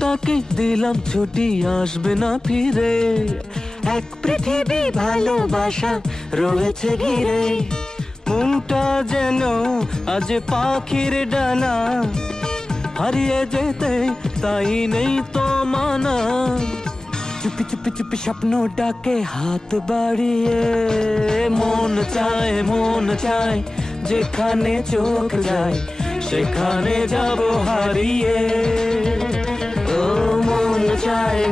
দুঃখটাকে দিলাম ছুটি, আসবে না ফিরে। এক পৃথিবী ভালোবাসা রয়েছে ঘিরে, মনটা যেন আজ পাখির ডানা, হারিয়ে যেতে তাই নেই তো মানা। চুপি চুপি চুপি স্বপ্ন ডাকে হাত বাড়িয়ে, মন চায় যেখানে চোখ যায় সেখানে যাব হারিয়ে। ও মন চায়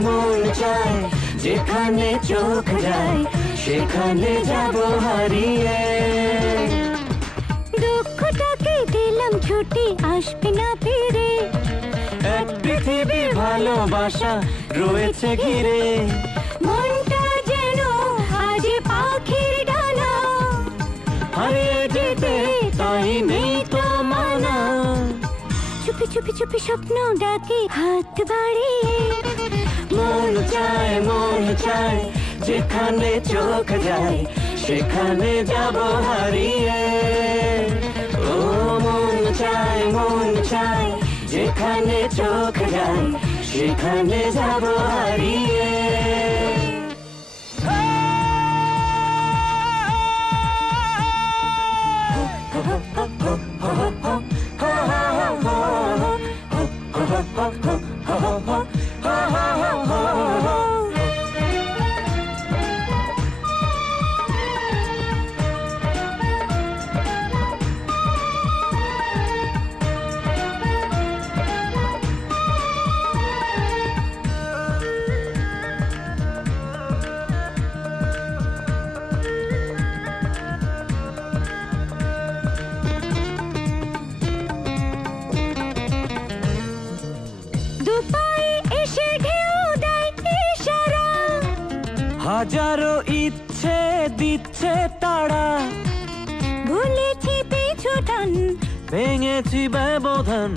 যেখানে চোখ যায় সেখানে যাব হারিয়ে। দুঃখটাকে দিলাম ছুটি, আসবে না ফিরে। এক পৃথিবী ভালোবাসা রয়েছে ঘিরে, মনটা যেন আজ পাখির ডানা, হারিয়ে যেতে তাই নেই তো মানা। চুপি চুপি চুপি স্বপ্ন ডাকে হাত বাড়িয়ে, মন চায় যেখানে চোখ যায় সেখানে যাব হারিয়ে। ও মন চায় যেখানে চোখ যায় সেখানে যাব হারিয়ে। হাজারো ইচ্ছে দিচ্ছে তারা, ভুলেছি পিছুটান, ভেঙেছি ব্যবধান,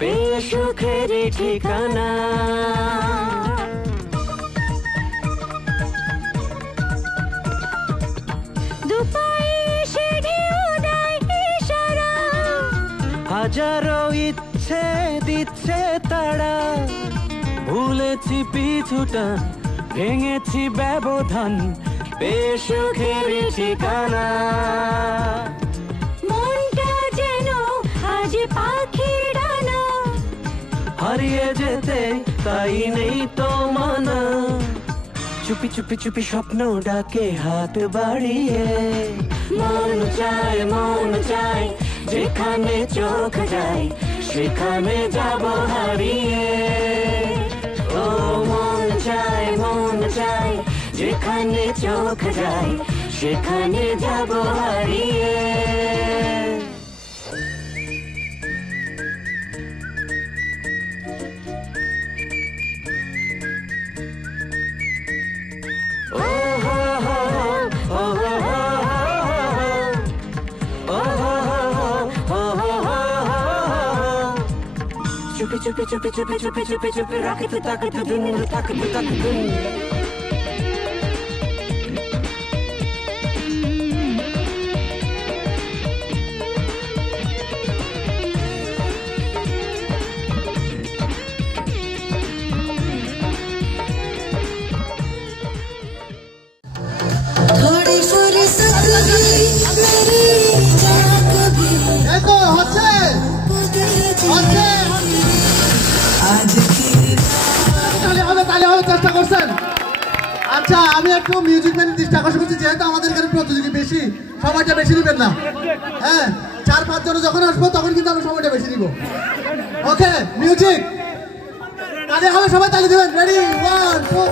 পেয়ে সুখের ঠিকানা। হাজারো ইচ্ছে দিচ্ছে তারা, ভুলেছি পিছুটান, ভেঙেছি ব্যবধান, পেয়ে সুখের ঠিকানা। মনটা যেন আজ পাখির ডানা, হারিয়ে যেতে তাই নেই তো মানা। চুপি চুপি চুপি স্বপ্ন ডাকে হাত বাড়িয়ে, মন চায় যেখানে চোখ যায় সেখানে যাব হারিয়ে। ও মন চায় যেখানে চোখ যায় সেখানে যাব হারিয়ে। Chupi chupi chupi chupi chupi chupi chupi rocket takatu dun takatu dun. थोड़ी फुर्सत भी मेरी जहाँ कभी देखो होते তাহলে হবে চেষ্টা করছেন। আচ্ছা আমি একটু মিউজিক ম্যানের দৃষ্টি আকর্ষণ করছি, যেহেতু আমাদের এখানে প্রতিযোগী বেশি, সময়টা বেশি দিবেন না। হ্যাঁ 4-5 জন যখন আসবো তখন কিন্তু আমরা সময়টা বেশি দিব। ওকে মিউজিক তাহলে হবে, সবাই তালি দিবেন। রেডি 1 2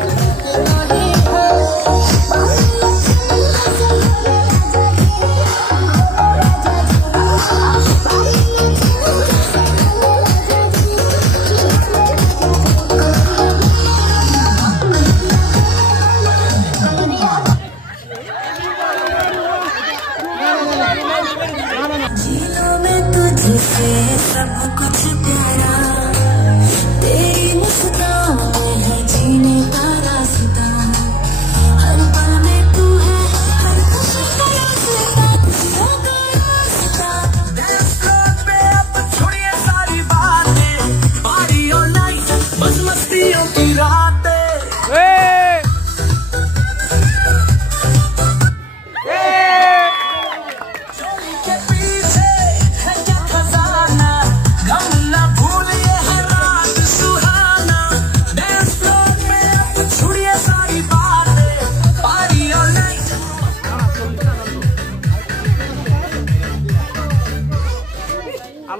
सब कुछ प्यारा, तेरी मुस्कान है जीने का रास्ता।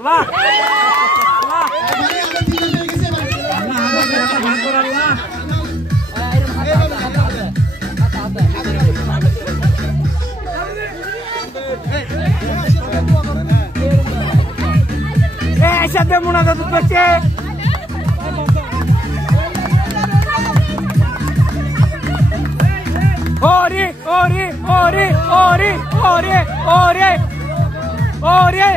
ভাই আমরা তিনজন পেয়ে গেছি এবার সাথে মোনাজাত করছে ওরে ওরে ওরে ওরে ওরে ওরে ওরে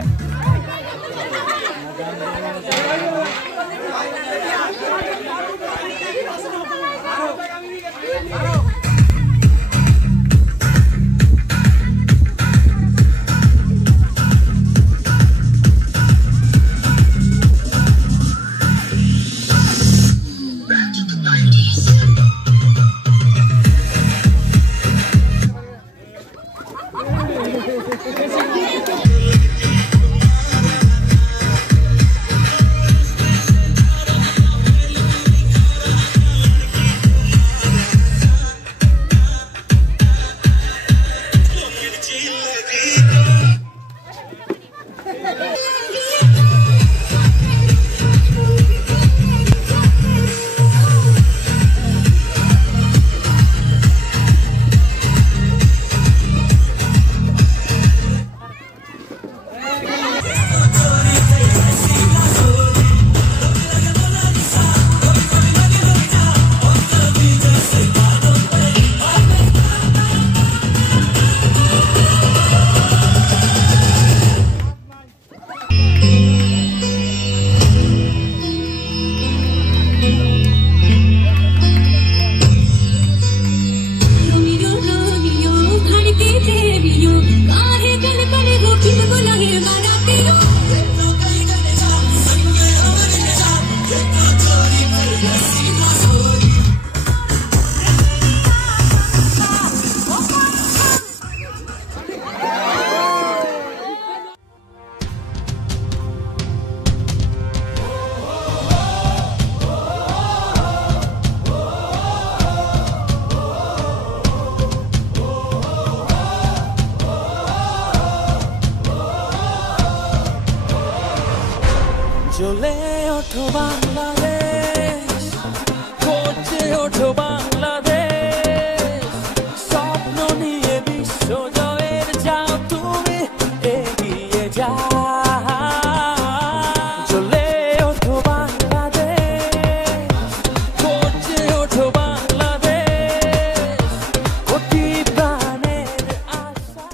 জ্বলে ওঠো বাংলাদেশ, করছে ওঠো বাংলাদেশ, স্বপ্ন নিয়ে বিশ্ব জয়ের যাও তুমি এগিয়ে যাও। জ্বলে ওঠো বাংলাদেশ, করছে ওঠো বাংলাদেশ, কোটি প্রাণের আশা।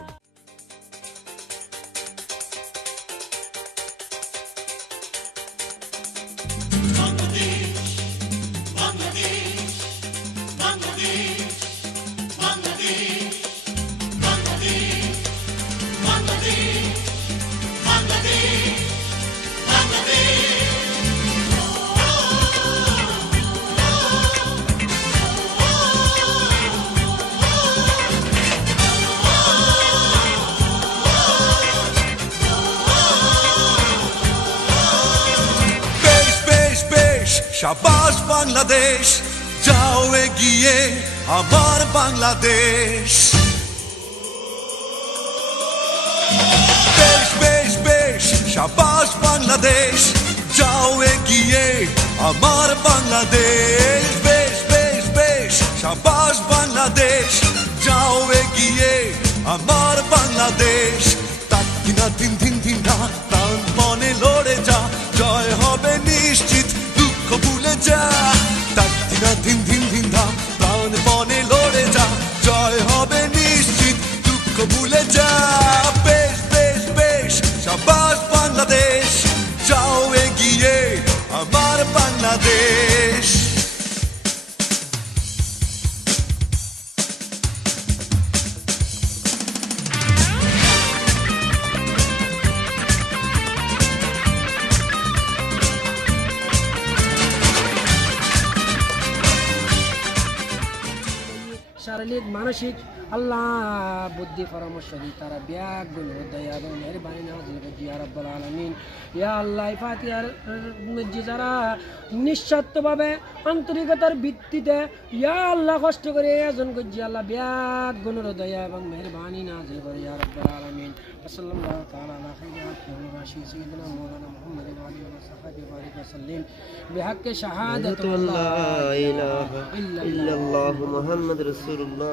শাবাশ বাংলাদেশ, যাও এগিয়ে আমার বাংলাদেশ। বেশ বেশ বেশ শাবাশ বাংলাদেশ, যাও এগিয়ে আমার বাংলাদেশ। বেশ বেশ বেশ শাবাশ বাংলাদেশ, যাও এগিয়ে আমার বাংলাদেশ। তাকিনা দিন দিন দিন না প্রাণপণে লড়ে যা, জয় হবে নিশ্চিত, ভুলে যা। তাকিনা দিন দিন দিন ধা প্রাণপণে লড়ে যা, জয় হবে নিশ্চিত, দুঃখ ভুলে যা। বেশ বেশ বেশ শাবাশ বাংলাদেশ, যাও এগিয়ে আমার বাংলাদেশ। শারীরিক মানসিক আল্লাহ বুদ্ধি পরামর্শ দিয়ে তারা ব্যাগগুলো দয়া এবং মেহরবানি নাজিল করছি ইয়া রাব্বাল আলামিন। ইয়া আল্লাহ ফাতিহার মধ্যে যারা নিঃস্বার্থভাবে আন্তরিকতার ভিত্তিতে ইয়া আল্লাহ কষ্ট করে আয়োজন করছি আল্লাহ ব্যাগগুলো দয়া এবং মেহরবানি নাজিল করে ইয়া রাব্বাল আলামিন। সাল্লাল্লাহু তাআলা আলা খাইরি রাশিদ সাইয়্যিদিনা মাওলানা মুহাম্মদ ওয়া আলিহি ওয়া সাহবিহি ওয়া সাল্লাম বিহাক্কি শাহাদাতু লা ইলাহা ইল্লাল্লাহ মুহাম্মাদুর রাসূলুল্লাহ।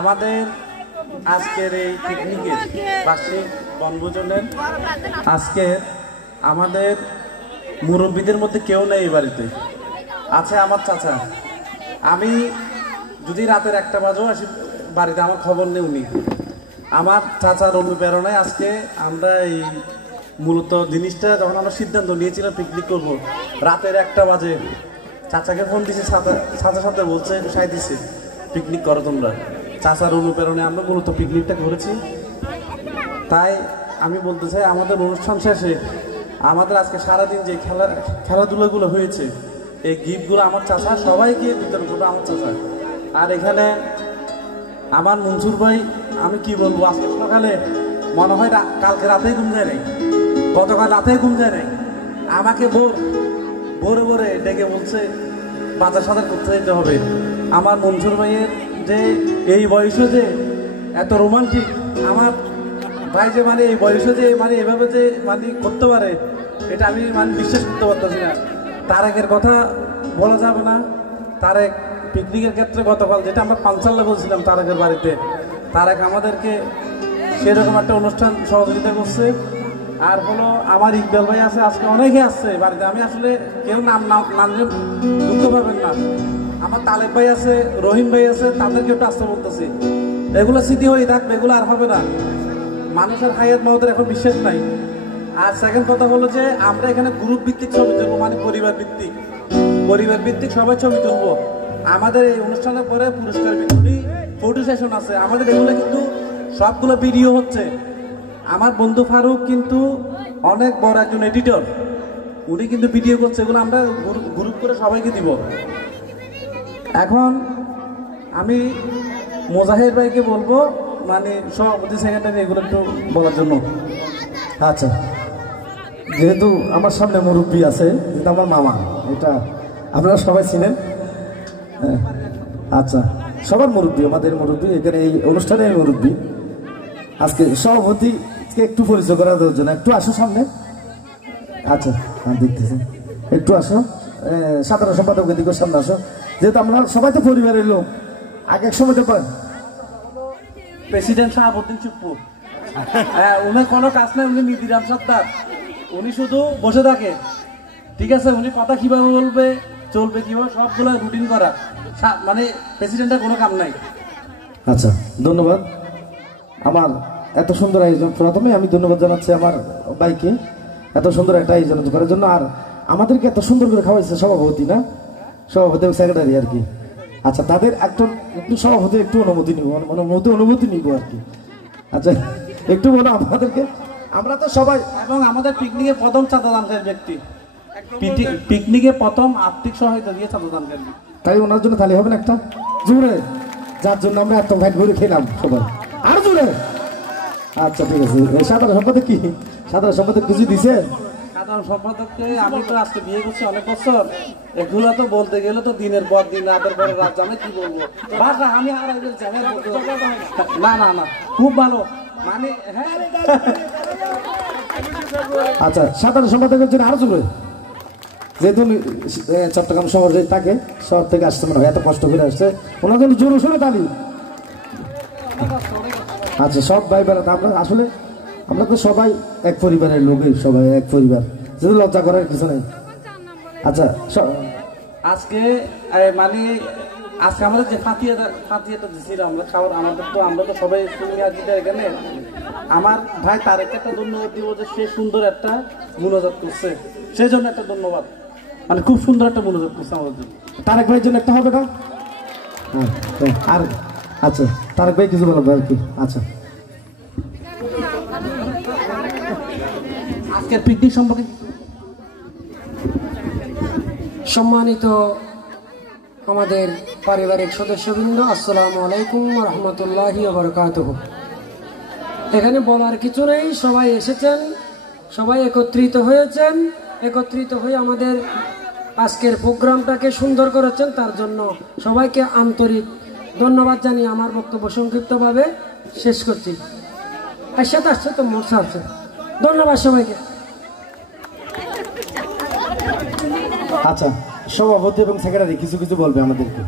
আমাদের আজকের এই পিকনিকের বার্ষিক বনভোজনের আজকে আমাদের মুরব্বীদের মধ্যে কেউ নেই এই বাড়িতে, আছে আমার চাচা। আমি যদি রাতের 1টা বাজেও আসি বাড়িতে, আমার খবর নেই উনি। আমার চাচার অনুপ্রেরণায় আজকে আমরা এই মূলত জিনিসটা যখন আমরা সিদ্ধান্ত নিয়েছিলাম পিকনিক করব, রাতের 1টা বাজে চাচাকে ফোন দিয়েছি, সাথে সাথে বলছে সাই দিচ্ছে পিকনিক করো তোমরা। চাচার অনুপ্রেরণায় আমরা মূলত পিকনিকটা করেছি। তাই আমি বলতে চাই আমাদের অনুষ্ঠান শেষে আমাদের আজকে সারাদিন যে খেলাধুলাগুলো হয়েছে, এই গিফটগুলো আমার চাচা সবাইকে বিতরণ করবে আমার চাচা। আর এখানে আমার মনসুর ভাই, আমি কি বলবো, আজকে সকালে মনে হয় কালকে রাতেই ঘুম যায় নাই, গতকাল রাতেই ঘুম যায় নাই। আমাকে ভোরে ভোরে ডেকে বলছে বাজার সাজার করতে যেতে হবে। আমার মনসুর ভাইয়ের যে এই বয়সে যে এত রোমান্টিক, আমার ভাই যে মানে এই বয়সে যে মানে এভাবে যে মানে করতে পারে, এটা আমি মানে বিশ্বাস করতে পারতেছি না। তারেকের কথা বলা যাবে না। তারেক পিকনিকের ক্ষেত্রে গতকাল যেটা আমরা পাঞ্চাল্লা বলছিলাম তারেকের বাড়িতে, তারেক আমাদেরকে সেরকম একটা অনুষ্ঠান সহযোগিতা করছে। আর হলো আমার ইকবাল ভাই আছে, আজকে অনেকে আসছে বাড়িতে, আমি আসলে কেউ নাম দুঃখ পাবেন না। আমার তালেব ভাই আছে, রহিম ভাই আছে, তাদেরকে একটু আসতে বলতেছি। এগুলো স্মৃতি হয়ে থাকবে, এগুলো আর হবে না। মানুষের হায়াত মহতের এখন বিশ্বাস নাই। আর সেকেন্ড কথা হলো যে আমরা এখানে গ্রুপ ভিত্তিক ছবি তুলবো, মানে পরিবার ভিত্তিক সবাই ছবি তুলবো। আমাদের এই অনুষ্ঠানের পরে পুরস্কার বিতরণী ফটো সেশন আছে আমাদের। এগুলো কিন্তু সবগুলো ভিডিও হচ্ছে। আমার বন্ধু ফারুক কিন্তু অনেক বড় একজন এডিটর, উনি কিন্তু ভিডিও করছে। এগুলো আমরা গ্রুপ করে সবাইকে দিব। এখন আমি মোজাহির ভাইকে বলবো মানে সভাপতি সেক্রেটারি এগুলো একটু বলার জন্য। আচ্ছা, যেহেতু আমার সামনে মুরব্বী আছে, যেহেতু আমার মামা, এটা আপনারা সবাই চিনেন। আচ্ছা, সবার মুরব্বী, আমাদের মুরব্বী, এখানে এই অনুষ্ঠানের মুরব্বী। আজকে সভাপতিকে একটু পরিচয় করা দেওয়ার জন্য একটু আসো সামনে। আচ্ছা, দেখতেছি, একটু আসো। সাধারণ সম্পাদক দিকে সামনে আসো, যেহেতু আমরা সবাই তো পরিবারের লোক। আগে এক সময় দেখবেন প্রেসিডেন্ট শাহাবুদ্দিন চুপ্পু, উনি কোনো কাজ নাই, উনি নিধিরাম সত্তার, উনি শুধু বসে থাকে। ঠিক আছে, উনি কথা কিভাবে বলবে, চলবে কিভাবে, সবগুলো রুটিন করা, মানে প্রেসিডেন্টের কোনো কাম নাই। আচ্ছা, ধন্যবাদ। আমার এত সুন্দর আয়োজন, প্রথমে আমি ধন্যবাদ জানাচ্ছি আমার ভাইকে এত সুন্দর একটা আয়োজন করার জন্য। আর আমাদেরকে এত সুন্দর করে খাওয়াইছে সভাপতি, না সভাপতি সেক্রেটারি আর কি। আচ্ছা, তাদের একটু সভাপতির একটু অনুমতি নিব আর কি। আচ্ছা, একটু বলো আমাদেরকে। আমরা তো সবাই, এবং আমাদের পিকনিকের প্রথম চাঁদাদানকারী ব্যক্তি, পিকনিকে প্রথম আর্থিক সহায়তা দিয়ে চাঁদাদানকারী, তাই ওনার জন্য তালি হবে না একটা জোরে, যার জন্য আমরা এত ভাইট ঘুরে খেলাম সবাই। আর জোরে আচ্ছা ঠিক আছে সাধারণ সম্পাদক কি সাধারণ সম্পাদক কিছু দিছে সাধারণ সম্পাদককে আমি তো আজকে বিয়ে করছি অনেক বছর এগুলো তো বলতে গেলে তো দিনের পর দিন রাতের পর রাত জানে কি বলবো বাসা আমি না না না খুব ভালো মানে হ্যাঁ আচ্ছা সাধারণ সম্পাদকের জন্য আরো জোরে যেহেতু চট্টগ্রাম শহরে থাকে শহর থেকে আসতে মনে হয় এত কষ্ট করে আসছে ওনার জন্য জোরে শুনে তালি আচ্ছা সব ভাই বেড়াতে আমরা আসলে আমরা তো সবাই এক পরিবারের লোকই সবাই এক পরিবার যেহেতু লজ্জা করার কিছু নেই আচ্ছা আজকে মানে আজকে আমাদের যে ফাতিয়াটা দিচ্ছিলাম আমরা খাবার আমাদের তো আমরা তো সবাই এখানে আমার ভাই তারেক একটা ধন্যবাদ দিব যে সে সুন্দর একটা মনোজাত করছে সেই জন্য একটা ধন্যবাদ মানে খুব সুন্দর একটা মনোজাত করছে আমাদের জন্য তারেক ভাইয়ের জন্য একটা হবে না আর আচ্ছা তারেক ভাই কিছু বলবো আর কি আচ্ছা আজকের পিকনিক সম্পর্কে সম্মানিত আমাদের পারিবারিক সদস্যবৃন্দ আসসালামু আলাইকুম ওয়া রাহমাতুল্লাহি ওয়া বারাকাতুহু। এখানে বলার কিছু নেই, সবাই এসেছেন, সবাই একত্রিত হয়েছেন, একত্রিত হয়ে আমাদের আজকের প্রোগ্রামটাকে সুন্দর করেছেন, তার জন্য সবাইকে আন্তরিক ধন্যবাদ জানিয়ে আমার বক্তব্য সংক্ষিপ্তভাবে শেষ করছি। একসাথে আসছে তো মোর্চা আছে, ধন্যবাদ সবাইকে। আচ্ছা সভাপতি এবং সেক্রেটারি কিছু কিছু বলবে আমাদেরকে।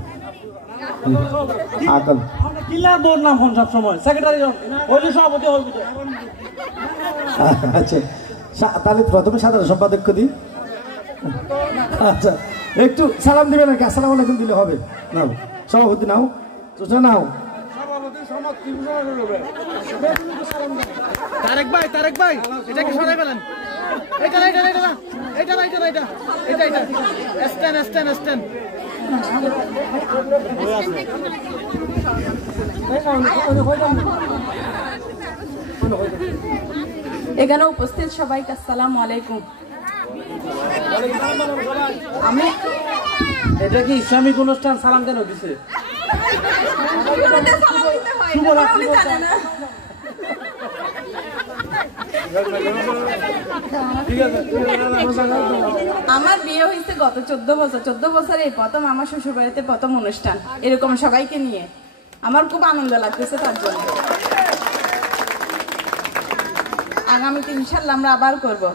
আচ্ছা তাহলে প্রথমে সাধারণ সম্পাদক দিই। আচ্ছা একটু সালাম দিবে নাকি? আসসালামু আলাইকুম দিলে হবে? নাও সভাপতি নাও, নাও তারেক ভাই এটা কি সরাই ফেলেন? এটা এখানে উপস্থিত সবাইকে আসসালামু আলাইকুম। আমি এটা কি ইসলামিক অনুষ্ঠান? সালাম কেন দিছে? আমার বিয়ে হয়েছে গত 14 বছর এই প্রথম আমার শ্বশুর বাড়িতে প্রথম অনুষ্ঠান এরকম সবাইকে নিয়ে। আমার খুব আনন্দ লাগতেছে তার জন্য। আগামীতে ইনশাল্লাহ আমরা আবার করবো।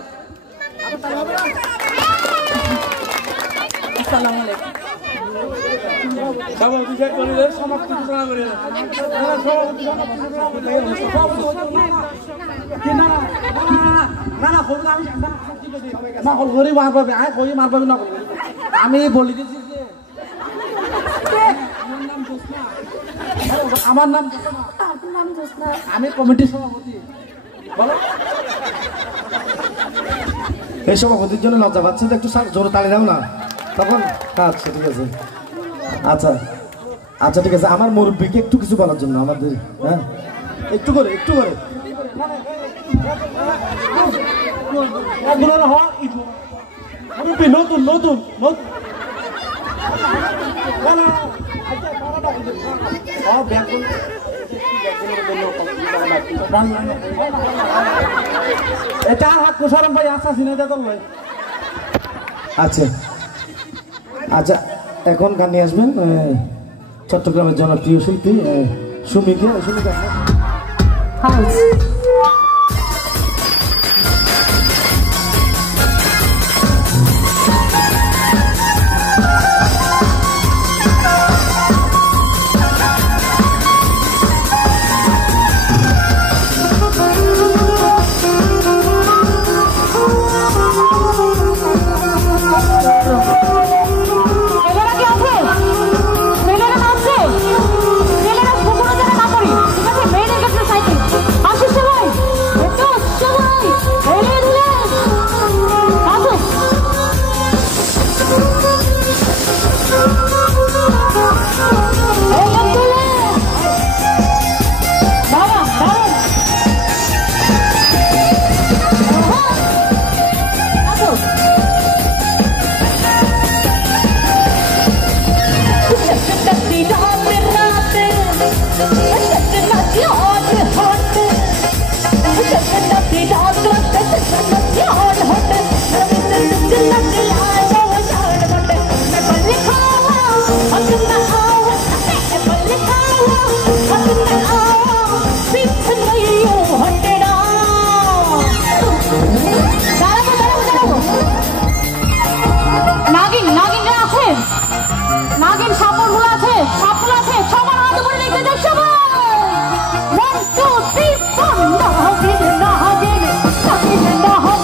আসসালামু আলাইকুম। আমি বলি দিচ্ছি যে আমার নাম আমি কমিটির সভাপতি। এই সভাপতির জন্য লজ্জা পাচ্ছেন তো, একটু জোরে তালি দাও না তখন। আচ্ছা ঠিক আছে, আচ্ছা আচ্ছা ঠিক আছে। আমার মুরব্বীকে একটু কিছু বলার জন্য আমাদের, হ্যাঁ একটু করে নতুন নতুন এটা হাত কুসারম ভাই আসা সিনে দেখল ভাই। আচ্ছা আচ্ছা এখন গান নিয়ে আসবেন চট্টগ্রামের জনপ্রিয় শিল্পী সুমিকা। আশিস নাগিন সাপগুলো আছে সবার হাতে করে লিখে দাও সবাই 1 2 3 4 নাগিন নাগিন নাগিন নাগিন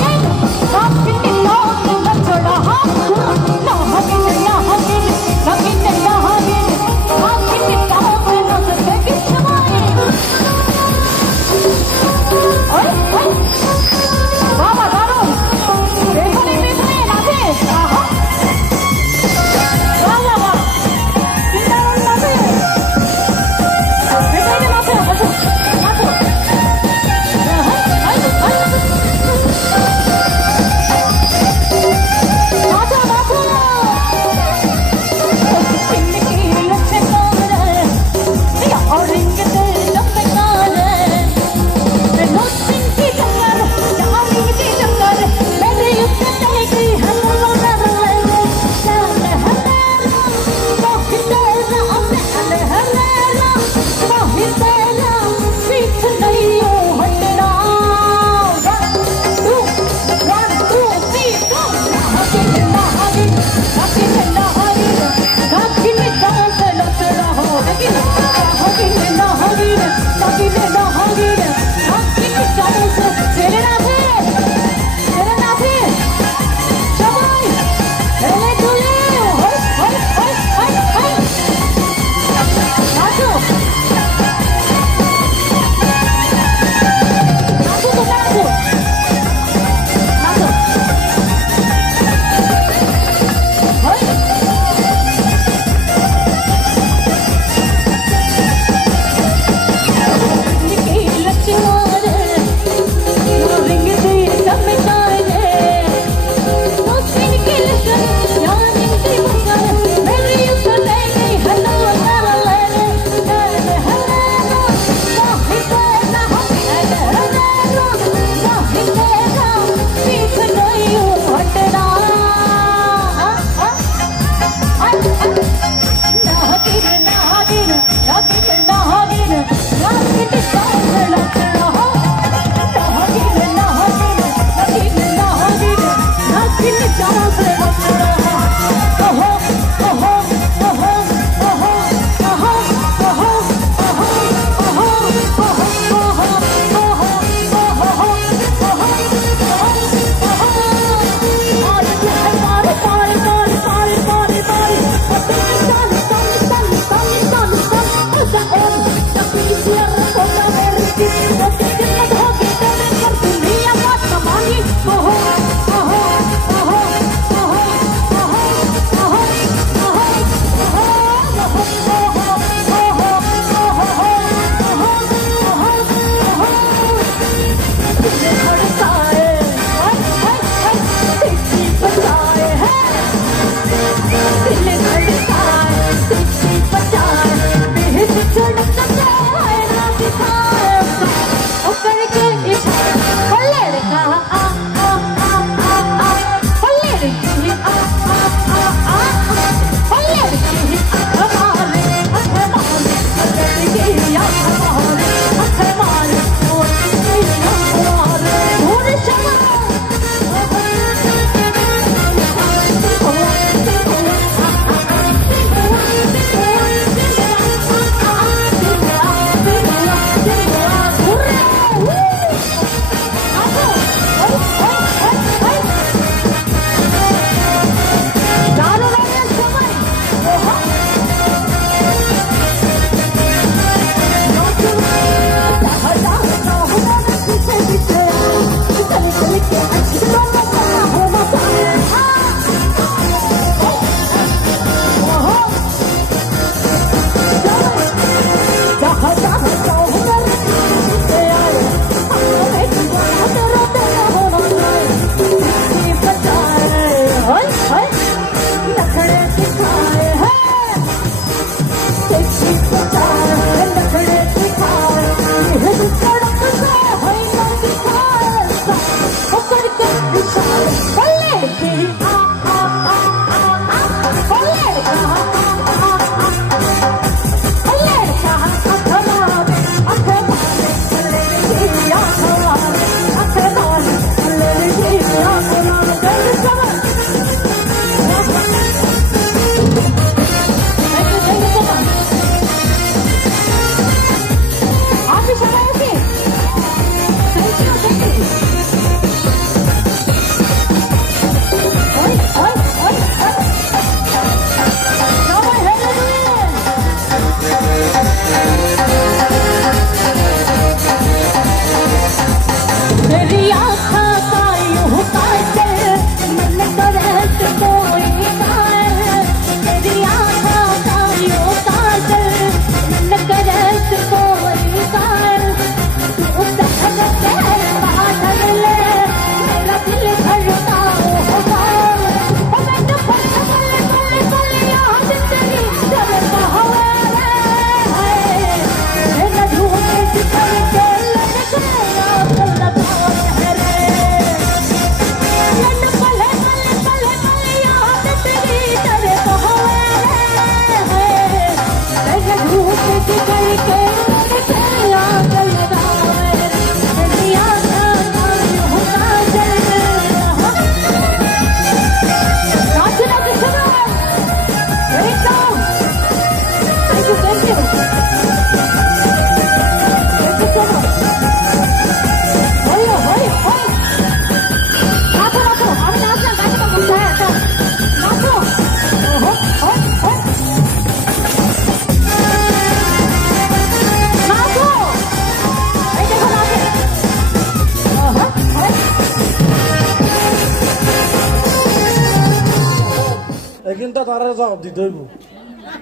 কিন্তু তারা জবাব দিতে হইব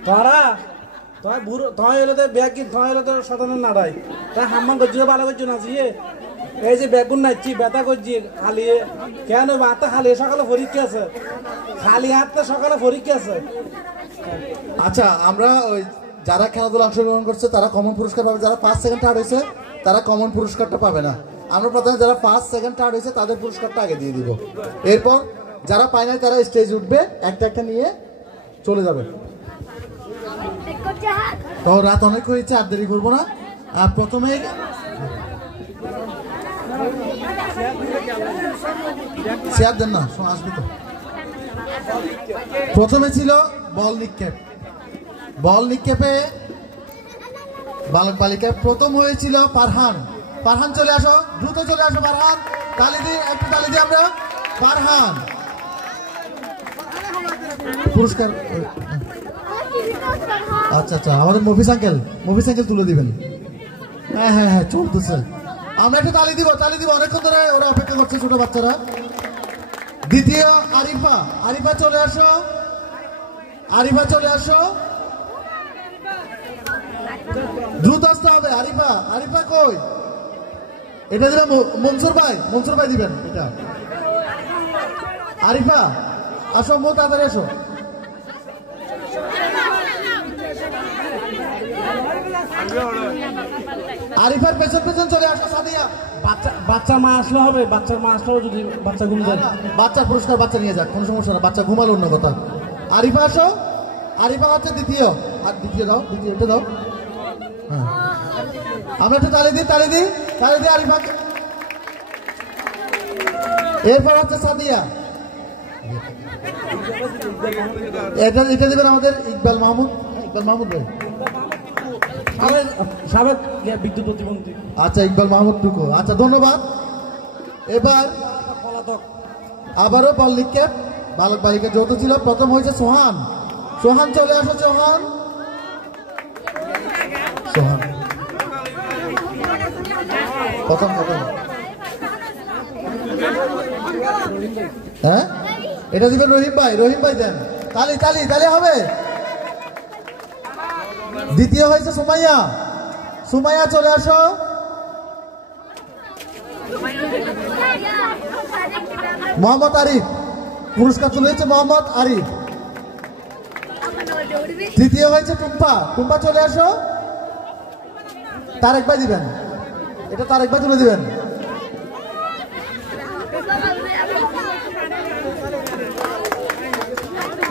তারা তোমার বুড়ো তোমার এলে তো ব্যাগ কি তোমার এলে তো সাধারণ নাড়াই তাই হাম্মান করছি ভালো করছো না জিয়ে এই যে বেগুন নাচছি ব্যথা করছি খালিয়ে কেন হাতে খালিয়ে সকালে পরীক্ষা আছে খালি হাতে সকালে পরীক্ষা আছে আচ্ছা আমরা ওই যারা খেলাধুলা অংশগ্রহণ করছে তারা কমন পুরস্কার পাবে, যারা 1 সেকেন্ড থার্ড হয়েছে তারা কমন পুরস্কারটা পাবে না। আমরা প্রথমে যারা 1 সেকেন্ড থার্ড হয়েছে তাদের পুরস্কারটা আগে দিয়ে দিব, এরপর যারা পায় নাই তারা স্টেজ উঠবে, একটা একটা নিয়ে চলে যাবে। তো রাত অনেক হয়েছে, আর দেরি করবো না। আর প্রথমে শেয়ার দেন না, আসবে তো। প্রথমে ছিল বল নিক্ষেপ, বল নিক্ষেপে বালক বালিকা প্রথম হয়েছিল ফারহান। ফারহান চলে আসো, দ্রুত চলে আসো ফারহান, তালি দিই, একটু তালি দিই আমরা। ফারহান পুরস্কার, আচ্ছা আচ্ছা, আমাদের মফিজ আঙ্কেল তুলে দিবেন। হ্যাঁ হ্যাঁ হ্যাঁ চলতেছে, আমরা একটু তালি দিব, অনেকক্ষণ ধরে ওরা অপেক্ষা করছে ছোট বাচ্চারা। দ্বিতীয় আরিফা চলে আসো, দ্রুত আসতে হবে। আরিফা কই? এটা দিবেন মনসুর ভাই দিবেন এটা। আরিফা আসো, তাড়াতাড়ি আসো। আরিফার পেছন চলে আসো। সাদিয়া বাচ্চা মা আসলে হবে, বাচ্চার মা আসলেও যদি বাচ্চা ঘুম যায়, বাচ্চার পুরস্কার বাচ্চা নিয়ে যাক, কোনো সমস্যা না, বাচ্চা ঘুমালো অন্য কথা। আরিফা আসো, আরিফা হচ্ছে দ্বিতীয়, আর দ্বিতীয়টা দাও। হ্যাঁ আমরা একটু তালি দিই আরিফাকে। এরপর হচ্ছে সাদিয়া, এটা দেবেন আমাদের ইকবাল মাহমুদ ভাই, সাবেক বিদ্যুৎ প্রতিবন্ধী। আচ্ছা ইকবাল মাহমুদ টুকু, আচ্ছা ধন্যবাদ। এবার আবারও বল নিক্ষেপ, বালক বালিকা যৌথ ছিল। প্রথম হয়েছে সোহান চলে আসো। সোহান প্রথম হ্যাঁ এটা দিবেন রহিম ভাই দেন। তালি হবে। দ্বিতীয় হয়েছে সুমাইয়া চলে আসো। মোহাম্মদ আরিফ পুরস্কার তুলে হয়েছে, মোহাম্মদ আরিফ। তৃতীয় হয়েছে টুম্পা চলে আসো। তারেক ভাই দিবেন, এটা তারেক ভাই তুলে দিবেন।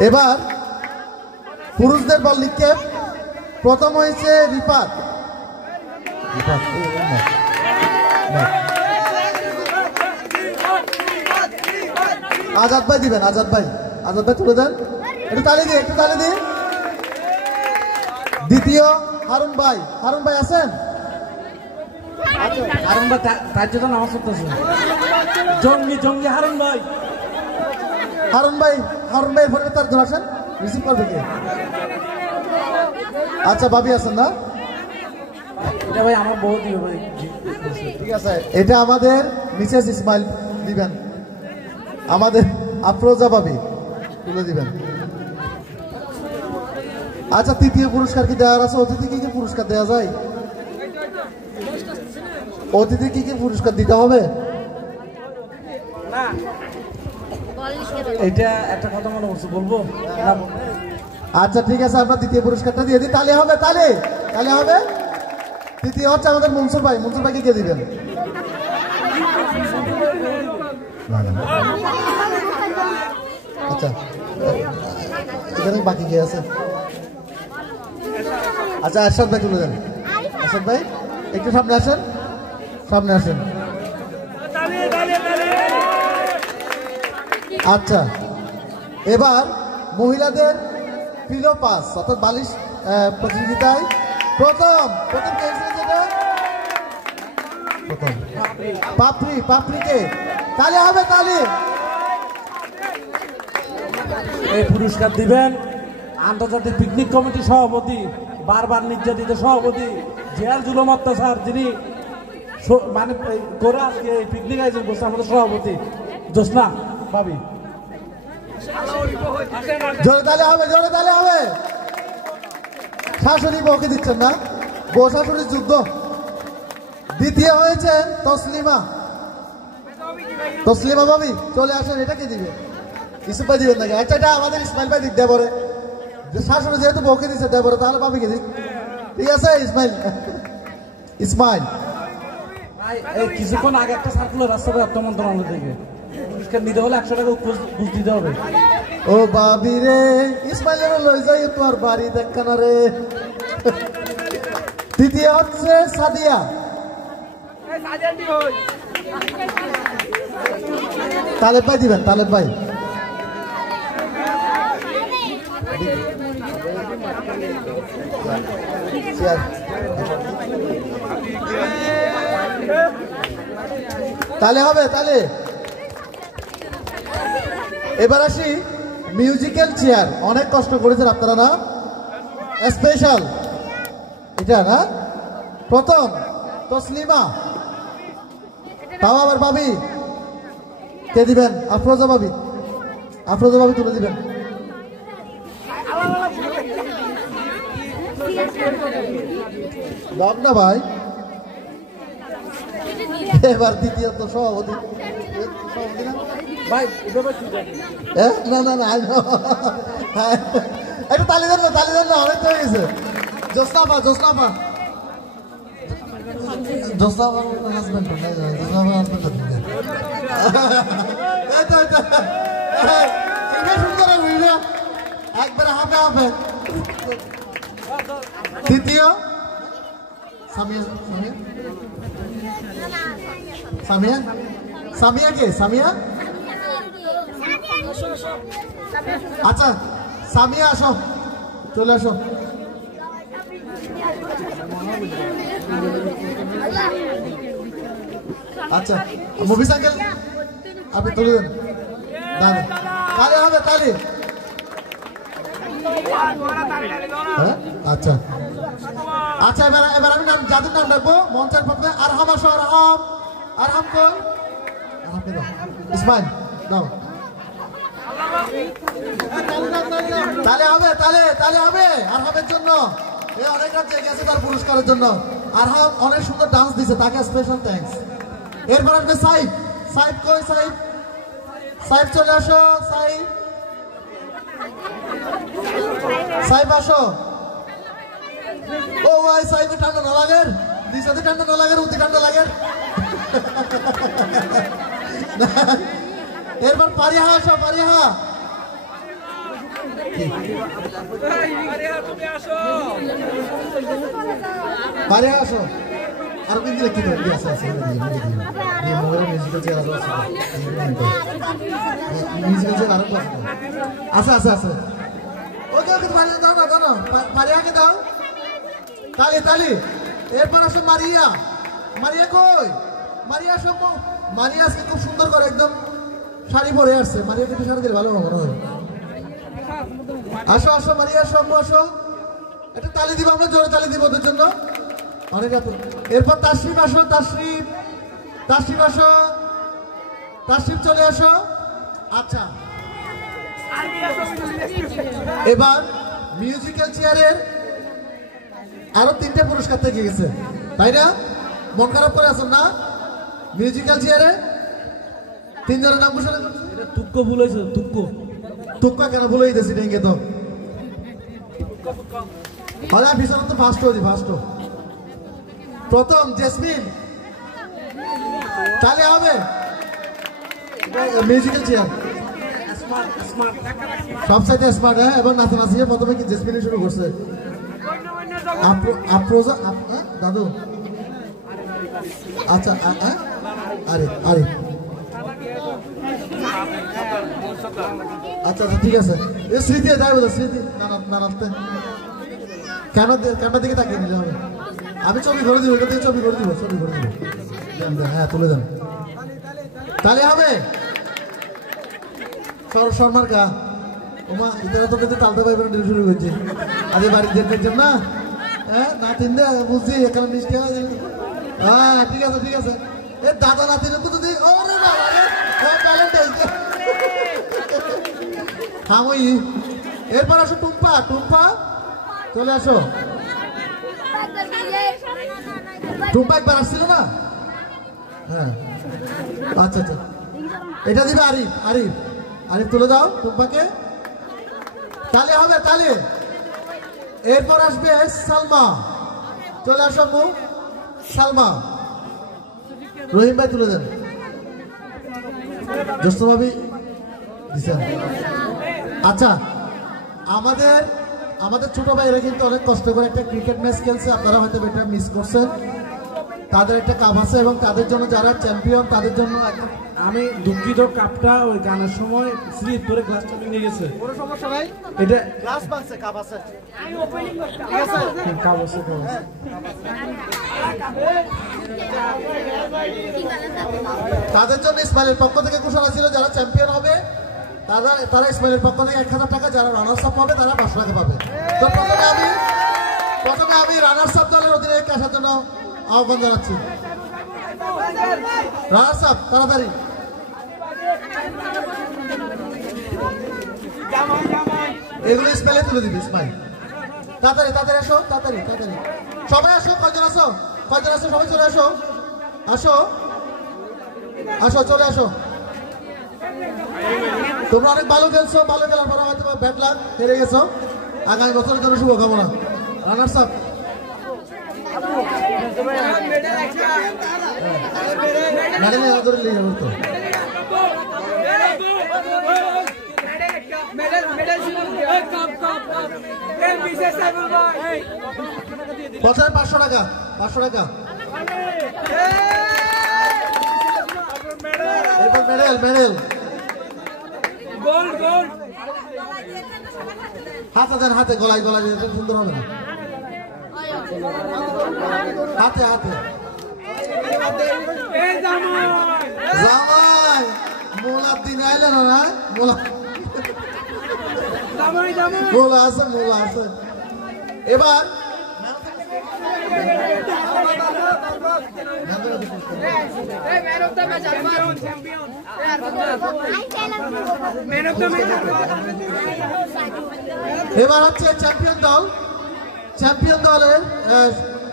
এবার পুরুষদের বল নিক্ষেপ, প্রথম হয়েছে রিফাত। আজাদ ভাই দিবেন, আজাদ ভাই তুলে দেন, একটু তালি দিই। দ্বিতীয় হারুন ভাই আছেন? হারুন ভাই তার জন্য নামাজ পড়তেছে, জঙ্গি হারুন ভাই ফোনে তার ধরে আসেন, রিসিভ করবে কে? আচ্ছা ভাবি আছেন না? এটা ভাই আমার বউ দিবে ভাই। ঠিক আছে, এটা আমাদের মিসেস ইসমাইল দিবেন, আমাদের আফরোজা ভাবি তুলে দিবেন। আচ্ছা তৃতীয় পুরস্কার কি দেওয়ার আছে? অতিথি কি পুরস্কার দেওয়া যায়? অতিথি কি পুরস্কার দিতে হবে? না এটা একটা কথা মনে করছি, বলবো? আচ্ছা ঠিক আছে, আমরা দ্বিতীয় পুরস্কারটা দিয়ে দিই। তালি হবে। তৃতীয় হচ্ছে আমাদের মনসুর ভাইকে কে দিবেন? আচ্ছা এখানে বাকি কে আছে? আচ্ছা আরশাদ ভাই তুলে দেন। আরশাদ ভাই একটু সামনে আসেন। আচ্ছা এবার মহিলাদের পিলো পাস অর্থাৎ বালিশ প্রতিযোগিতায় প্রথম পাপড়িকে তালি হবে। এই পুরস্কার দিবেন আন্তর্জাতিক পিকনিক কমিটি সভাপতি, বারবার নির্যাতিত সভাপতি, জেয়ার জুলুম অত্যাচার যিনি মানে করে আজকে এই পিকনিক আয়োজন করছে, আমাদের সভাপতি জোসনা ভাবি। জোরে তালে হবে, জোরে তালে হবে। শাশুড়ি বউকে দিচ্ছেন না, বউ শাশুড়ির যুদ্ধ। দ্বিতীয় হয়েছে তসলিমা। তসলিমা ভাবি চলে আসেন। এটা কি দিবে? ইসুফ ভাই দিবেন নাকি? আচ্ছা, এটা আমাদের ইসমাইল ভাই দিক দেবরে। শাশুড়ি যেহেতু বউকে দিচ্ছে দেবরে, তাহলে ভাবিকে দিক। ঠিক আছে ইসমাইল। ইসমাইল কিছুক্ষণ আগে একটা সার্কুলার রাস্তা অর্থ মন্ত্রণালয় থেকে পুরস্কার নিতে হলে 100 টাকা ঘুষ দিতে হবে। ও বাবি রে, ইসমাইলের লই যাই তোর বাড়ি দেখা না রে। তৃতীয় হচ্ছে সাদিয়া। তালেব ভাই দিবেন, তালেব ভাই। তালে হবে, তালে। এবার আসি মিউজিক্যাল চেয়ার। অনেক কষ্ট করেছেন আপনারা না? স্পেশাল এটা না? প্রথম তসলিমা, তাও আবার ভাবি কে দিবেন? আফরোজা ভাবি। আফরোজা ভাবি তুলে দিবেন। দাম না ভাই। এবার দ্বিতীয় তো সভাপতি ভাই না না না, একটু তালি দেন না, তালি দেন না, অনেক হয়ে গেছে। জোসনাফা, জোসনাফা, জোসনাফার হাজবেন্ড, জোসনাফার হাজবেন্ড। সুন্দর একবারে হাফে হাফে। তৃতীয় সামিয়া, সামিয়া, সামিয়া কে? সামিয়া, আচ্ছা সামিয়া আসো, চলে আসো। আচ্ছা মুভিস আঙ্কেল আপনি তুলে দেন। দাদা তালে হবে, তালে। আচ্ছা আচ্ছা, এবার আমি যাদের নাম ডাকবো মঞ্চের প্রথমে আরহাম আসো। আরহাম, আরহাম কই? ইসমাইল দাও। তালে হবে, তালে, তালে হবে আরহামের জন্য। এই অনেক রাজ্যে গেছে তার পুরস্কারের জন্য। আরহাম অনেক সুন্দর ডান্স দিছে, তাকে স্পেশাল থ্যাঙ্কস। এরপর আসবে সাইফ। সাইফ কই? সাইফ, সাইফ চলে আসো। সাইফ, সাইফ আসো। ও ভাই সাইফে ঠান্ডা না লাগে, নিচে ঠান্ডা না লাগে, উঠে ঠান্ডা লাগে। এরপর পারিহা আসো। পারিহা, পারিহা আসো। আর কিন্তু কি করবি? আছে আছে এই মোবাইলে মিউজিক্যাল চেয়ার আছে, মিউজিক্যাল চেয়ার আরো আছে। আচ্ছা আচ্ছা আচ্ছা, ওকে ওকে, পারিহা দাও না, দাও না, পারিহাকে দাও। তালি, তালি। এরপর আসো মারিয়া। মারিয়া কই? মারিয়া আসো। মারিয়া আজকে খুব সুন্দর করে একদম শাড়ি পরে আসছে। মারিয়া কিন্তু শাড়ি দিলে ভালো মনে হয়। আসো আসো মারিয়া, আসো আসো। একটা তালি দিব আমরা, জোরে তালি দিব ওদের জন্য। অনেক। এরপর তাশরিফ আসো। তাশরিফ, তাশরিফ আসো। তাশরিফ চলে আসো। আচ্ছা এবার মিউজিক্যাল চেয়ারের আরো 3টে পুরস্কার থেকে গেছে, তাই না? মন খারাপ করে আছেন না? মিউজিক্যাল চেয়ারে 3 জনের নাম ঘোষণা করছে। এটা তুক্কো ভুল হয়েছে। তুক্কো, তুক্কা কেন ভুলে দিয়েছি? ডেঙ্গে তো হলে ভীষণ তো ফার্স্ট হয়েছি, ফার্স্ট। প্রথম জেসমিন। তাহলে হবে মিউজিক্যাল চেয়ার সব সাইডে স্মার্ট। হ্যাঁ, এবং নাচানাচি প্রথমে কি জেসমিন শুরু করছে। আফরোজা দাদু। আচ্ছা আরে আরে আচ্ছা আচ্ছা ঠিক আছে। স্মৃতি যাই বলো, স্মৃতি নানাতে কেন ক্যামেরা দিকে তাকিয়ে নিলে হবে? আমি ছবি করে দিব, এটা থেকে ছবি করে দিব, ছবি করে দিব। হ্যাঁ তুলে দেন, তাহলে হবে। শর্মার গা ওমা ইতারা তো কিন্তু তালতে পাইবেন শুরু করছে। আরে বাড়িতে দেখছেন না? হ্যাঁ নাতিন দে বুঝছি, এখানে মিষ্টি হয়। হ্যাঁ ঠিক আছে ঠিক আছে। এ দাদা নাতিন তো যদি ওরে বাবা রে ট্যালেন্ট থামোই। এরপর আসো টুম্পা, টুম্পা চলে আসো। টুম্পা একবার আসছিল না? হ্যাঁ আচ্ছা আচ্ছা, এটা দিবে আরিফ। আরিফ আরিফ তুলে দাও টুম্পাকে, তালে হবে তালে। এরপর আসবে সালমা, চলে আসো মু। সালমা, রহিম ভাই তুলে দেন। দোস্ত ভাবি দিছেন। আচ্ছা, আমাদের আমাদের ছোট ভাইরা কিন্তু অনেক কষ্ট করে একটা ক্রিকেট ম্যাচ খেলছে, আপনারা হয়তো এটা মিস করছেন। তাদের একটা কাপ আছে এবং তাদের জন্য যারা চ্যাম্পিয়ন তাদের জন্য একটা। আমি দুঃখিত, কাপটা ওই গানের সময় স্লিপ করে গ্লাসটা ভেঙে গেছে। কোনো সমস্যা নাই, এটা গ্লাস ভাঙছে, কাপ আছে। ঠিক আছে, কাপ আছে, কাপ আছে। তাদের জন্য ইসমাইলের পক্ষ থেকে ঘোষণা ছিল যারা চ্যাম্পিয়ন হবে তারা ইসমাইলের পক্ষ থেকে 1000 টাকা, যারা রানার্স আপ হবে তারা 500 টাকা পাবে। তো প্রথমে আমি রানার্স আপ দলের অধিনায়ককে আসার জন্য আহ্বান জানাচ্ছি। রানার্স আপ তাড়াতাড়ি। এগুলো ইসমাইলে তুলে দিবি। ইসমাইল তাড়াতাড়ি তাড়াতাড়ি আসো, তাড়াতাড়ি তাড়াতাড়ি সবাই আসো। কয়জন আসো, কয়জন আসো, সবাই চলে আসো। আসো আসো, চলে আসো। তোমরা অনেক ভালো খেলছো, ভালো খেলার পর হয়তো ব্যাড লাক, হেরে গেছো। আগামী বছরের জন্য শুভকামনা। রানার্স আপ ধরে নিয়ে যাবো তো। বছরে 500 টাকা, 500 টাকা। এরপর মেডেল, মেডেল হাতে দেন, হাতে গলায় গলায় দিতে সুন্দর হবে না। হাতে হাতে। জামাই মোলার দিন আইলে না, না মোলা মোলা আছে, মোলা আছে। এবার এবার হচ্ছে চ্যাম্পিয়ন দল। চ্যাম্পিয়ন দলের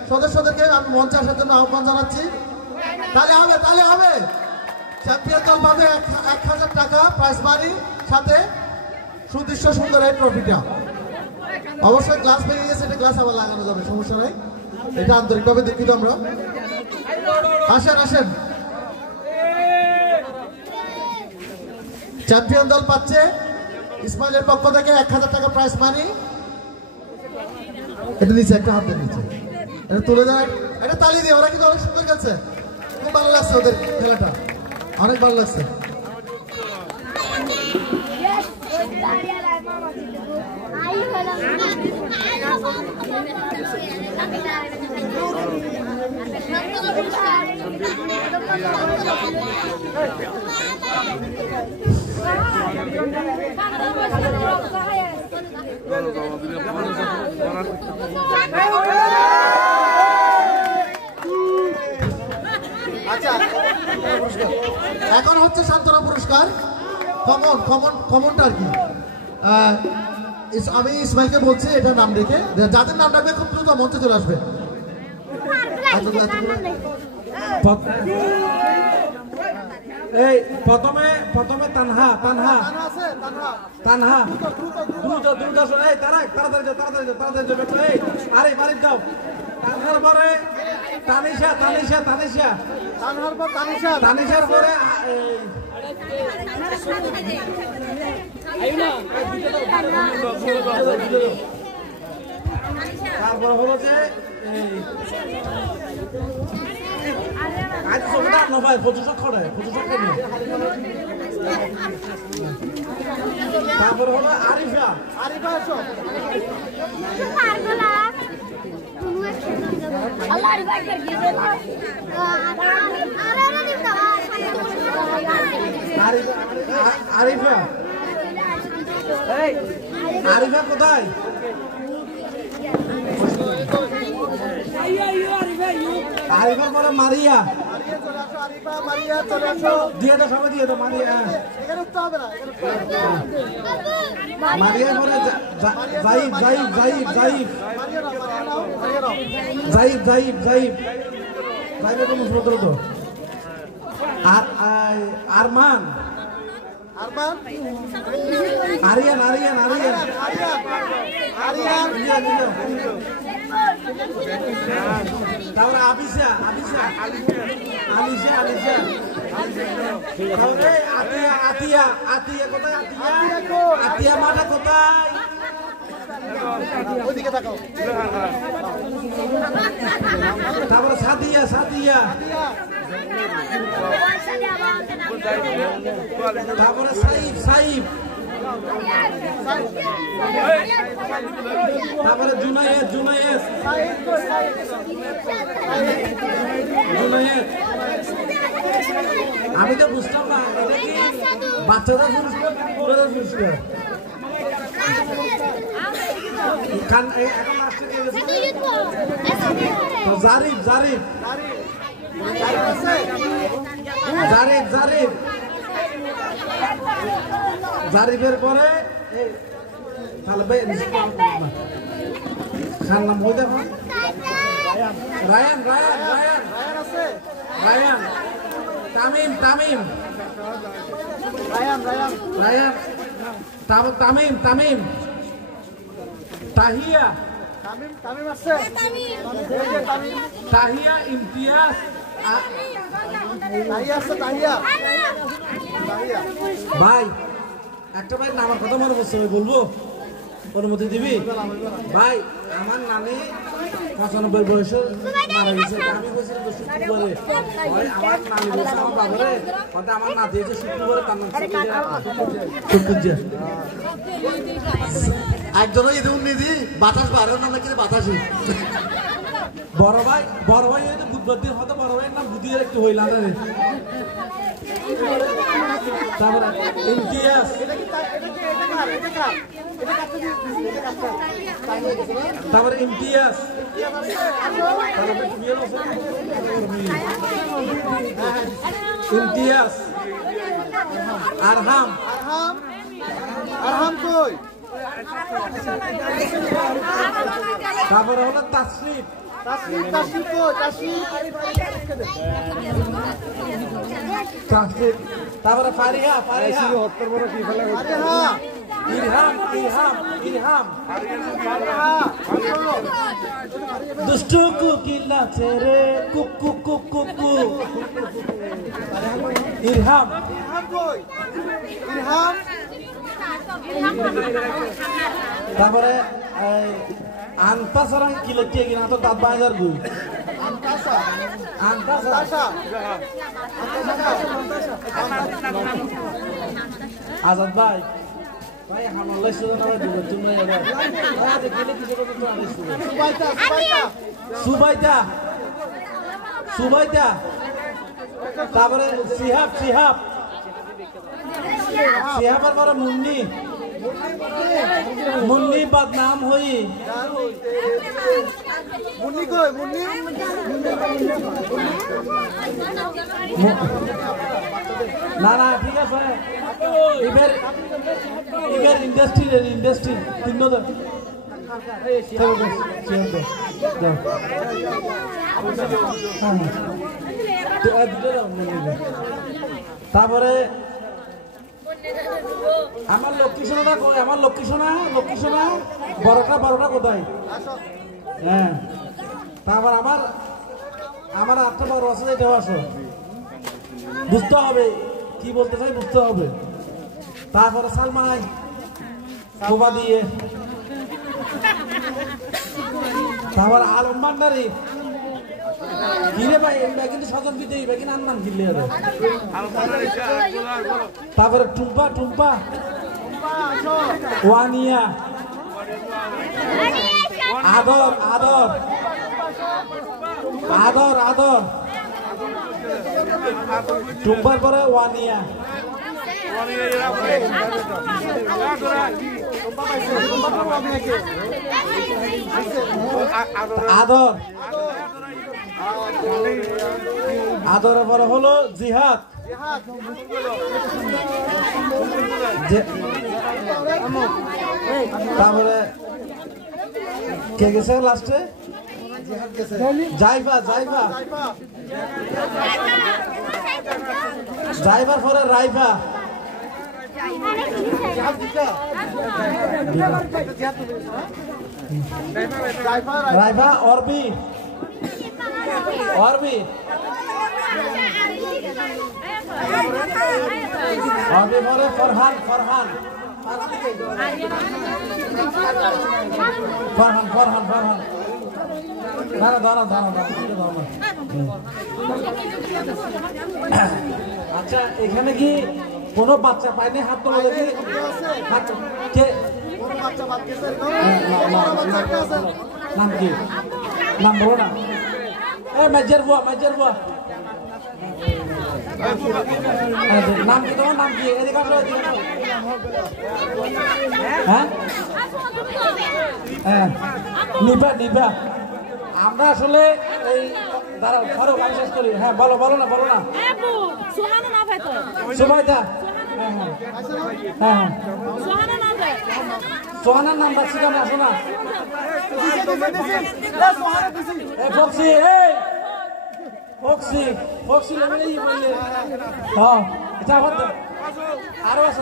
সদস্যদেরকে আমি মঞ্চে আসার জন্য আহ্বান জানাচ্ছি। তাহলে হবে, তাহলে হবে। চ্যাম্পিয়ন দল পাবে 1000 টাকা প্রাইজ মানি, সাথে সুদৃশ্য সুন্দর এই ট্রফিটা। অবশ্যই গ্লাস ভেঙে গেছে, এটা গ্লাস আবার লাগানো যাবে, সমস্যা নাই। এটা আন্তরিকভাবে দুঃখিত আমরা। আসেন আসেন। চ্যাম্পিয়ন দল পাচ্ছে ইসমাইলের পক্ষ থেকে 1000 টাকা প্রাইজ মানি। এটা নিচে একটা হাতের নিচে এটা তুলে দেয়, এটা তালি দিয়ে। ওরা কিন্তু অনেক সুন্দর খেলছে, খুব ভালো লাগছে ওদের খেলাটা, অনেক ভালো লাগছে। আচ্ছা, এখন হচ্ছে সান্ত্বনা পুরস্কার। কমন কমন কমনটা আর কি, আমি ইসমাইলকে বলছি এটা নাম রেখে, যাদের নাম রাখবে খুব দ্রুত মঞ্চে চলে আসবে। এই প্রথমে প্রথমে তানহা, তানহা তানহা দ্রুত দ্রুত আসো। এই তারাক তাড়াতাড়ি যাও, তাড়াতাড়ি যাও, তাড়াতাড়ি যাও। এই আরিফ, আরিফ যাও। তানহার পরে তানিশা, তানিশা, তানিশা, তানহার পর তানিশা, তানিশার পরে তারপরে হলো যে আজ ছবিটা নয় 25 করে, 25 করে। তারপরে হলো আরিফা, আরিফা আসো। আরিফা, আরিফা কোথায়? আরিফার পরে মারিয়া, দিয়ে দাও সবাই দিয়ে দাও মারিয়া মারিয়া পরে jibe jibe jibe jibe jibe jibe jibe জাইবের কোনো সূত্র তো আর আরমান আরমান আরিয়ান আরিয়ান আরিয়ান আরিয়ান তারপরে আবিসা আবিসা আলিশা আলিশা তারপরে আতিয়া আতিয়া আতিয়া কোথায় আতিয়া আতিয়া মাটা কোথায় ওইদিকে তাকাও তারপরে সাদিয়া সাদিয়া তারপরে সাইব সাইব তারপরে জুনায়েদ জুনায়েদ জুনায়েদ আমি তো বুঝতাম না এটা কি বাচ্চারা পুরস্কার বুড়োদের পুরস্কার জারিফ জারিফ জারিফ জারিফ জারিফের পরে তাহলে খান নাম ওই দেখো রায়ান রায়ান রায়ান রায়ান তামিম তামিম রায়ান রায়ান রায়ান তামিম তামিম তাহিয়া তামিম তামিম আছে তাহিয়া ইমতিয়াজ তাহিয়া আছে তাহিয়া ভাই একটা ভাই আমার কথা মনে পড়ছে বলবো অনুমতি দিবি ভাই আমার নানি 95 বয়সের মারা গেছে আমি বলছিলাম শুক্রবারে আমার নানি বলছে আমার বাবারে আমার নাতি যে শুক্রবারে তার নাম শুক্রবার একজন নিদি বাতাস বাড়ার নামে কিন্তু বাতাসই বড় ভাই হয়তো বুধবার দিন হয়তো বড় ভাইয়ের নাম বুধির একটু হইলাম রে তারপরে ইমতিয়াজ তারপরে ইমতিয়াজ ইমতিয়াজ আরহাম আরহাম আরহাম কই তারপরে হলো তাসরিফ তাসরিফ তাসরিফ কই তাসরিফ তারপরে ফারিহা ফারিহা হত্তর বড় কি ফেলা ফারিহা ইরহাম ইরহাম ইরহাম দুষ্টু কুকিল আছে রে কুকু কুকু কুকু ইরহাম ইরহাম কই ইরহাম তারপরে আন্তাসারাং কিলেটিয়ে কিনা তো দাঁত বাজার গুই আজাদ ভাই ভাই হামলা শুরু না দুটো তুমি এবার আজ গেলে কিছু কথা তো আনিস সুবাইতা সুবাইতা তারপরে সিহাব সিহাব সিহাবের পরে মুন্নি মুন্নি বদনাম হই মুন্নি কই মুন্নি না না ঠিক আছে এবার এবার ইন্ডাস্ট্রি তিন নদর তারপরে আমার লক্ষ্মীসোনা কই আমার লক্ষ্মীসোনা বড়টা কোথায় হ্যাঁ তারপর আমার আটটা বড় আছে এটাও আসো বুঝতে হবে কি বলতে চাই বুঝতে হবে তারপরে সালমাই শোভা দিয়ে তারপর আলম ভান্ডারি গিরে ভাই এটা কিন্তু সজন দিতে হইবে কিনা আনমান গিলে হবে তারপরে টুম্পা টুম্পা ওয়ানিয়া আদর আদর আদর আদর টুম্পার পরে ওয়ানিয়া আদর আদরের পরে হলো জিহাদ, তারপরে কে গেছে লাস্টে? জাইফা। জাইফার পরে রাইফা। রাইফা অরবি পরে ফরহান আচ্ছা, এখানে কি কোনো বাচ্চা পায়নি? হাত তোলা দেখি। নাম কি? নাম বলো না। মেজর বুয়া নাম কি তোমার? নাম কি? হ্যাঁ নিভা। আমরা আসলে এই দাঁড়াও ফারুক আমি শেষ করি। হ্যাঁ বলো না সুমাইদা। হ্যাঁ সোহানার নাম বাচ্চি আমি আসো না। ফক্সি আরো আছে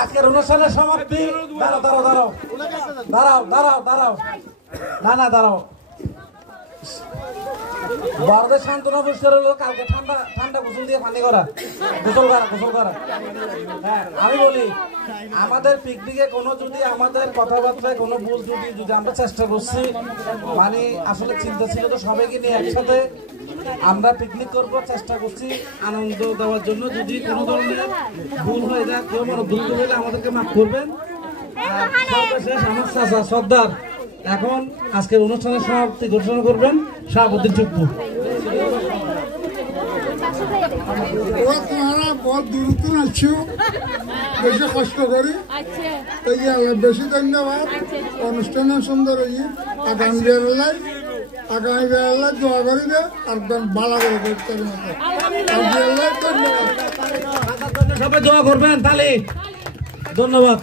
আজকের অনুষ্ঠানের সমাপ্তি। দাঁড়াও বড়দের সান্ত্বনা পুরস্কার হলো কালকে ঠান্ডা গোসল দিয়ে পানি করা, গোসল করা। হ্যাঁ আমি বলি আমাদের পিকনিকে কোনো যদি আমাদের কথাবার্তায় কোনো ভুল যদি আমরা চেষ্টা করছি, মানে আসলে চিন্তা ছিল তো সবাইকে নিয়ে একসাথে আমরা পিকনিক করবো, চেষ্টা করছি আনন্দ দেওয়ার জন্য। যদি কোনো ধরনের ভুল হয়ে যায়, কেউ দুঃখ হলে আমাদেরকে মাফ করবেন। সর্বশেষ আমার চাচা সর্দার এখন আজকের অনুষ্ঠানের সমাপ্তি ঘোষণা করবেন। শাহাবুদ্দিন চুপ্পু। तुम्हारा बहुत दूर तुम अच्छी हो, বেশি কষ্ট করি, বেশি ধন্যবাদ। অনুষ্ঠান সুন্দর হয়েছে। আগামী বেলায় দোয়া করিবে একদম ভালো করে করতে হবে। সবাই দোয়া করবেন। তাহলে ধন্যবাদ।